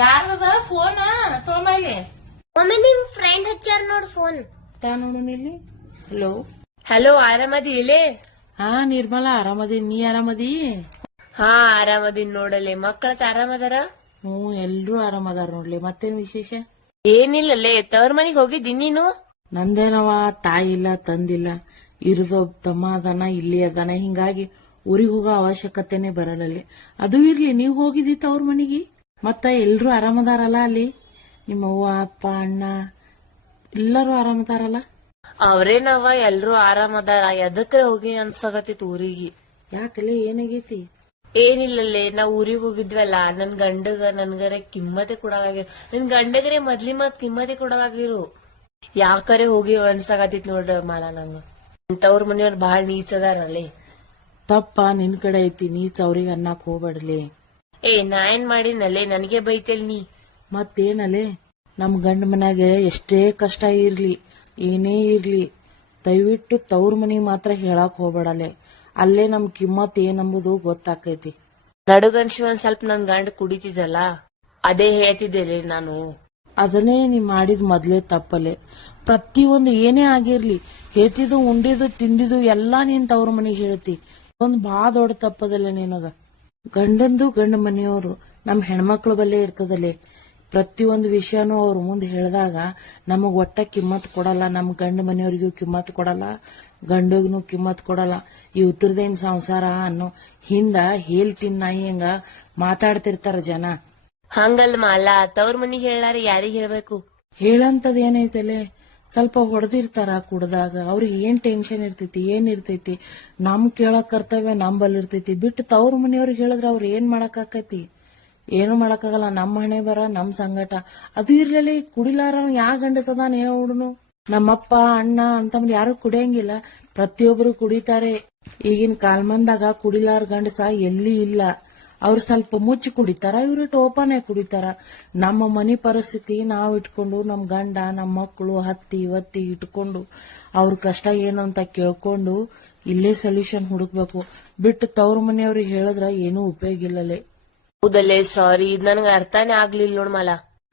ಯಾರದ ಫೋನ್ ತೊಗೊಂಬಲ್ಲಿ ಒಮ್ಮೆ ನಿಮ್ ಫ್ರೆಂಡ್ ಹಚ್ಚಾರ ನೋಡ್ ಫೋನ್. ತಾ ನೋಡೋಣ ಇಲ್ಲಿ. ಹಲೋ ಹಲೋ, ಆರಾಮದಿ ಇಲ್ಲೇ? ಹಾ ನಿರ್ಮಲಾ ಆರಾಮದಿ, ನೀ ಆರಾಮದಿ? ಹಾ ಆರಾಮದಿನ್ ನೋಡಲೆ. ಮಕ್ಕಳತ್ತ ಆರಾಮದಾರ? ಎಲ್ರೂ ಆರಾಮದಾರ ನೋಡ್ಲಿ. ಮತ್ತೇನ್ ವಿಶೇಷ? ಏನಿಲ್ಲಲ್ಲೇ, ತವ್ರ ಮನಿಗ್ ಹೋಗಿದ್ದೀನಿ. ನೀನು? ನಂದೇನವ, ತಾಯಿ ಇಲ್ಲ ತಂದಿಲ್ಲ, ಇರೋದೊಬ್ಬ ತಮ್ಮ ಅದಾನ, ಇಲ್ಲಿ ಅದಾನ. ಹಿಂಗಾಗಿ ಊರಿಗೆ ಹೋಗೋ ಅವಶ್ಯಕತೆನೆ ಬರಲ್ಲಲ್ಲಿ. ಅದು ಇರ್ಲಿ, ನೀವ್ ಹೋಗಿದ್ದಿತ್ತ ಅವ್ರ ಮನಿಗೆ? ಮತ್ತ ಎಲ್ರು ಆರಾಮದಾರಲ್ಲ ಅಲ್ಲಿ? ನಿಮ್ಮ ಅವ್ವ ಅಪ್ಪ ಅಣ್ಣ ಎಲ್ಲರೂ ಆರಾಮದಾರಲ್ಲ? ಅವ್ರೇನವ ಎಲ್ರು ಆರಾಮದಾರ. ಎದಕ್ರೆ ಹೋಗಿ ಅನ್ಸಾಗತ್ತಿತ್ ಊರಿಗೆ. ಯಾಕಲೆ ಏನಾಗೈತಿ? ಏನಿಲ್ಲಲ್ಲೇ, ನಾವ್ ಊರಿಗೆ ಹೋಗಿದ್ವಲ್ಲ, ನನ್ ಗಂಡಗ ನನ್ಗರೆ ಕಿಮ್ಮತೆ ಕೊಡಲಾಗಿರು. ನಿನ್ ಗಂಡಗರೆ ಮೊದ್ಲಿ ಮತ್ ಕಿಮ್ಮತೆ ಕೊಡಲಾಗಿರು. ಯಾಕರೆ ಹೋಗಿ ಅನ್ಸಾಗತ್ತಿತ್ ನೋಡ ಮಾಲ. ನಂಗ ತವ್ರ ಮನೆಯವ್ರ ಬಾಳ ನೀಚದಾರಲ್ಲೇ. ತಪ್ಪ ನಿನ್ ಕಡೆ ಐತಿ, ನೀಚ್ ಅವ್ರಿಗೆ ಅನ್ನಕ್ ಹೋಗ್ಬೇಡಲಿ. ನಾ ಏನ್ ಮಾಡಿನಲ್ಲೇ, ನನಗೆ ಬೈತೇಲ್ ನೀ. ಮತ್ತೇನಲೆ, ನಮ್ ಗಂಡ ಮನ್ಯಾಗ ಎಷ್ಟೇ ಕಷ್ಟ ಇರ್ಲಿ ಏನೇ ಇರ್ಲಿ, ದಯವಿಟ್ಟು ತವ್ರ ಮನಿ ಮಾತ್ರ ಹೇಳಕ್ ಹೋಗ್ಬೇಡಲೆ. ಅಲ್ಲೇ ನಮ್ ಕಿಮ್ಮತ್ ಏನಂಬುದು ಗೊತ್ತಾಕೈತಿ. ನಡುಗನ್ಸಿ ಒಂದ್ ಸ್ವಲ್ಪ ನನ್ ಗಂಡ ಕುಡಿತಿದ್ದಲ್ಲ, ಅದೇ ಹೇಳ್ತಿದ್ದೇಲೆ ನಾನು. ಅದನ್ನೇ ನೀ ಮಾಡಿದ್ ಮೊದ್ಲೇ ತಪ್ಪಲೆ. ಪ್ರತಿಯೊಂದು ಏನೇ ಆಗಿರ್ಲಿ, ಹೇತಿದು ಉಂಡಿದು ತಿಂದಿದು ಎಲ್ಲಾ ನೀನ್ ತವ್ರ ಮನಿಗ್ ಹೇಳ್ತಿ. ಒಂದ್ ಬಾ ದೊಡ್ಡ ತಪ್ಪದಲ್ಲ ನಿನಗ. ಗಂಡಂದು ಗಂಡ ಮನೆಯವರು ನಮ್ ಹೆಣ್ಮಕ್ಳ ಬಲ್ಲೇ ಇರ್ತದಲೆ. ಪ್ರತಿಯೊಂದು ವಿಷಯನೂ ಅವ್ರ ಮುಂದೆ ಹೇಳಿದಾಗ ನಮಗ್ ಒಟ್ಟ ಕಿಮ್ಮತ್ ಕೊಡಲ್ಲ. ನಮ್ ಗಂಡ ಮನೆಯವ್ರಿಗೂ ಕಿಮ್ಮತ್ ಕೊಡಲ್ಲ, ಗಂಡಗ್ನು ಕಿಮ್ಮತ್ ಕೊಡಲ್ಲ. ಈ ಉತ್ತರದೇನ್ ಸಂಸಾರ ಅನ್ನೋ ಹಿಂದ ಹೇಳ್ತಿನ್ ನಾಯಿ ಹಂಗ ಮಾತಾಡ್ತಿರ್ತಾರ ಜನ. ಹಂಗಲ್ ಮಾಲ, ತವ್ರ ಮನಿಗ್ ಹೇಳಾರ ಯಾರಿಗ್ ಹೇಳ್ಬೇಕು? ಹೇಳಂತದ್ ಏನೈತಲೆ, ಸ್ವಲ್ಪ ಹೊಡೆದಿರ್ತಾರ ಕುಡ್ದಾಗ. ಅವ್ರಿಗೆ ಏನ್ ಟೆನ್ಷನ್ ಇರ್ತೈತಿ, ಏನ್ ಇರ್ತೈತಿ, ನಮ್ ಕೇಳಕ್ ಕರ್ತವ್ಯ ನಂಬಲ್ ಇರ್ತೈತಿ. ಬಿಟ್ಟು ತವ್ರ ಮನೆಯವ್ರಿಗೆ ಹೇಳಿದ್ರ ಅವ್ರ ಏನ್ ಮಾಡಕ್ ಆಕೈತಿ? ಏನು ಮಾಡಕ್ಕಾಗಲ್ಲ. ನಮ್ಮ ಹಣೆ ಬರ, ನಮ್ ಸಂಗಟ. ಅದು ಇರ್ಲಿ, ಕುಡಿಲಾರ ಯಾ ಗಂಡಸದಾನ ಹುಡುನು? ನಮ್ಮಪ್ಪ ಅಣ್ಣ ಅಂತಂದ್ ಯಾರು ಕುಡಿಯಂಗಿಲ್ಲ, ಪ್ರತಿಯೊಬ್ರು ಕುಡಿತಾರೆ. ಈಗಿನ ಕಾಲ್ಮಂದಾಗ ಕುಡಿಲಾರ ಗಂಡಸ ಎಲ್ಲಿ ಇಲ್ಲ. ಅವ್ರು ಸ್ವಲ್ಪ ಮುಚ್ಚಿ ಕುಡಿತಾರ, ಇವ್ರಿಟ್ಟು ಓಪನ್ ಆಗಿ ಕುಡಿತಾರ. ನಮ್ಮ ಮನಿ ಪರಿಸ್ಥಿತಿ ನಾವ್ ಇಟ್ಕೊಂಡು, ನಮ್ ಗಂಡ ನಮ್ಮ ಮಕ್ಕಳು ಹತ್ತಿ ಒತ್ತಿ ಇಟ್ಕೊಂಡು ಅವ್ರ ಕಷ್ಟ ಏನಂತ ಕೇಳ್ಕೊಂಡು ಇಲ್ಲೇ ಸೊಲ್ಯೂಷನ್ ಹುಡುಕ್ಬೇಕು. ಬಿಟ್ಟು ತವ್ರ ಮನೆಯವ್ರಿಗೆ ಹೇಳಿದ್ರ ಏನೂ ಉಪಯೋಗ ಇಲ್ಲಲೆ. ಹೌದಲ್ಲೇ, ಸಾರಿ, ಇದ್ ನನ್ಗ ಅರ್ಥನೇ ಆಗ್ಲಿಲ್ಲ ನೋಡ್ ಮಾಲ.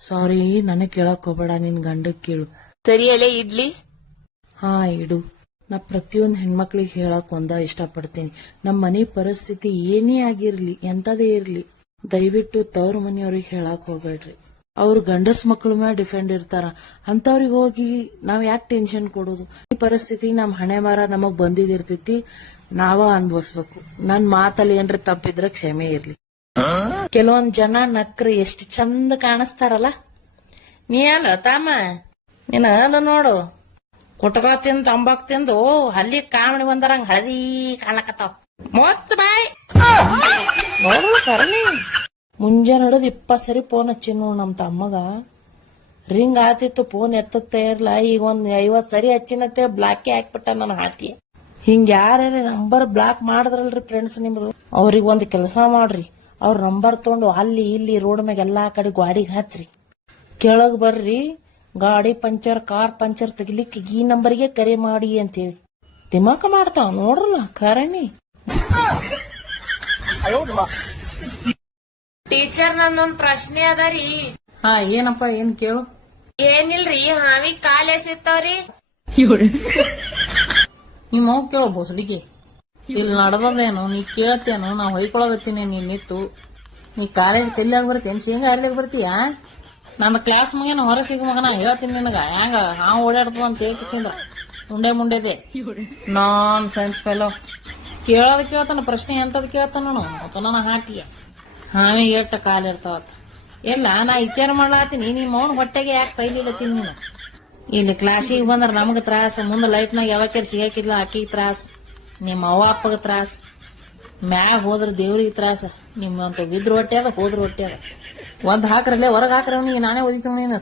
ಸಾರಿ, ನನಗ್ ಕೇಳಕ್ ಹೋಗ್ಬೇಡ, ನಿನ್ ಗಂಡಕ್ ಕೇಳು. ಸರಿ ಅಲ್ಲೇ, ಇಡ್ಲಿ? ಹಾ ಇಡು. ನಾ ಪ್ರತಿಯೊಂದ್ ಹೆಣ್ಮಕ್ಳಿಗೆ ಹೇಳಕ್ ಒಂದ ಇಷ್ಟಪಡ್ತೀನಿ. ನಮ್ ಮನಿ ಪರಿಸ್ಥಿತಿ ಏನೇ ಆಗಿರ್ಲಿ, ಎಂತದೇ ಇರ್ಲಿ, ದಯವಿಟ್ಟು ತವ್ರ ಮನೆಯವ್ರಿಗೆ ಹೇಳಕ್ ಹೋಗ್ಬೇಡ್ರಿ. ಅವ್ರ ಗಂಡಸ್ ಮಕ್ಳ ಮೇಲೆ ಡಿಪೆಂಡ್ ಇರ್ತಾರ. ಅಂತವ್ರಿಗೆ ಹೋಗಿ ನಾವ್ ಯಾಕೆ ಟೆನ್ಷನ್ ಕೊಡೋದು? ಈ ಪರಿಸ್ಥಿತಿ ನಮ್ ಹಣೆ ಬಾರ ನಮಗ್ ಬಂದಿದಿರ್ತೈತಿ, ನಾವ ಅನ್ಭವಿಸ್ಬೇಕು. ನನ್ ಮಾತಲ್ಲಿ ಏನ್ರ ತಪ್ಪಿದ್ರ ಕ್ಷಮೆ ಇರ್ಲಿ. ಕೆಲವೊಂದ್ ಜನ ನಕ್ರಿ ಎಷ್ಟ್ ಚಂದ ಕಾಣಿಸ್ತಾರಲ್ಲ. ನೀ ಅಲ್ಲ ತಾಮ, ನೀನ ಅಲ್ಲ ನೋಡು, ಕುಟಕ ತಿಂದು ತಂಬಾಕ್ ತಿಂದು ಅಲ್ಲಿ ಕಾಮಣಿ ಬಂದರಂಗ ಹಳದಿ ಕಾಣಕತ್ತಾವ. ಮೊಚ್ಚ ಬಾಯ್ ಕರ್ನಿ. ಮುಂಜಾನೆ ಹಿಡಿದು 20 ಸರಿ ಫೋನ್ ಹಚ್ಚಿ ನೋಡ್ ನಮ್ ತಮ್ಮಗ. ರಿಂಗ್ ಆತಿತ್ತು, ಫೋನ್ ಎತ್ತತ್ತೇ ಇರ್ಲ. ಈಗ ಒಂದ್ 50 ಸರಿ ಹಚ್ಚಿನತ್ತೆ ಬ್ಲಾಕೇ ಹಾಕ್ಬಿಟ್ಟ ನನ್ನ ಹಾಕಿ. ಹಿಂಗ ಯಾರ ನಂಬರ್ ಬ್ಲಾಕ್ ಮಾಡಿದ್ರಲ್ರಿ ಫ್ರೆಂಡ್ಸ್ ನಿಮ್ದು, ಅವ್ರಿಗೆ ಒಂದ್ ಕೆಲಸ ಮಾಡ್ರಿ. ಅವ್ರ ನಂಬರ್ ತಗೊಂಡು ಅಲ್ಲಿ ಇಲ್ಲಿ ರೋಡ್ ಮ್ಯಾಗ ಎಲ್ಲಾ ಕಡೆ ಗಾಡಿಗೆ ಹಚ್ರಿ. ಕೆಳಗ್ ಬರ್ರಿ, ಗಾಡಿ ಪಂಚರ್ ಕಾರ್ ಪಂಚರ್ ತೆಗಿಲಿಕ್ಕೆ ಈ ನಂಬರ್ಗೆ ಕರೆ ಮಾಡಿ ಅಂತೇಳಿ. ದಿಮಾಕ ಮಾಡ್ತಾವ ನೋಡ್ರಲ್ಲ ಕರಣಿ. ಟೀಚರ್, ನಂದೊಂದ್ ಪ್ರಶ್ನೆ ಅದರಿ. ಹಾ ಏನಪ್ಪ, ಏನ್ ಕೇಳು. ಏನಿಲ್ರಿ, ಹಾವಿ ಕಾಲ್ ಎಸಿತ್ತವ್ರಿ? ನಿಮ್ಮ ಹೋಗ್ ಕೇಳೋ ಬೋಸಡಿಗೆ. ಇಲ್ಲಿ ನಡ್ದೇನು ನೀ ಕೇಳತ್ತೇನು? ನಾ ಹೊಯ್ಕೊಳಗತ್ತೀನಿ. ನೀ ನಿತ್ತು ನೀ ಕಾಲೇಜ್ ಕಲ್ಲಿಯಾಗ ಬರ್ತೇನೆ, ಶೇಂಗಾ ಹರಿಲಿಕ್ ಬರ್ತೀಯಾ? ನನ್ನ ಕ್ಲಾಸ್ ಮಗನ ಹೊರ ಸಿಗ ಮಗನ ಹೇಳ್ತೀನಿ ನಿನಗ ಹೆಂಗ ಹಾವು ಓಡಾಡ್ತು ಅಂತ ಹೇಳ್ಕಿಸಿಂದ ಮುಂಡೆ ಮುಂಡೆದೆ. ನಾನ್ ಸೈನ್ಸ್ ಫೆಲೋ. ಕೇಳೋದ್ ಕೇಳ್ತಾನ, ಪ್ರಶ್ನೆ ಎಂತದ್ ಕೇಳ್ತಾನ ನನ್ನ ಹಾಟಿಯ. ಹಾವಿಗೆ ಎಟ್ಟ ಕಾಲಿರ್ತಾವತ್ತ. ಎಲ್ಲ ನಾ ವಿಚಾರ ಮಾಡ್ಲಾತೀನಿ, ನಿಮ್ಮ ಅವನ್ ಹೊಟ್ಟೆಗೆ ಯಾಕೆ ಸೈಲಿಲ್ಲತ್ತೀನಿ ನೀನು? ಇಲ್ಲಿ ಕ್ಲಾಸಿಗೆ ಬಂದ್ರ ನಮಗ ತ್ರಾಸ, ಮುಂದೆ ಲೈಫ್ನಾಗ ಯಾವಾಕ್ಯಾರ ಸಿಗಾಕಿಲ್ಲ ಆಕಿಗೆ ತ್ರಾಸ, ನಿಮ್ಮ ಅವ್ವ ಅಪ್ಪಗ ತ್ರಾಸ, ಮ್ಯಾಗ ಹೋದ್ರ ದೇವ್ರಿಗೆ ತ್ರಾಸ. ನಿಮ್ಮಂತ ಬಿದ್ರ ಹೊಟ್ಟೆ ಅದ, ಹೋದ್ರ ಹೊಟ್ಟೆ ಅದ. ಒಂದ್ ಹಾಕ್ರಲ್ಲೇ, ಹೊರಗ್ ಹಾಕ್ರವನಿಗೆ ನಾನೇ ಓದಿತೀವಿ. ನೀನು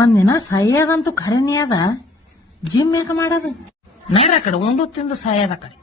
ಒಂದಿನ ಸಾಯದಂತೂ ಖರೇನೇ ಅದ. ಜಿಮ್ ಯಾಕೆ ಮಾಡೋದು? ನಡ ಕಡೆ ಉಂಡು ತಿಂದು ಸಾಯದ ಕಡೆ.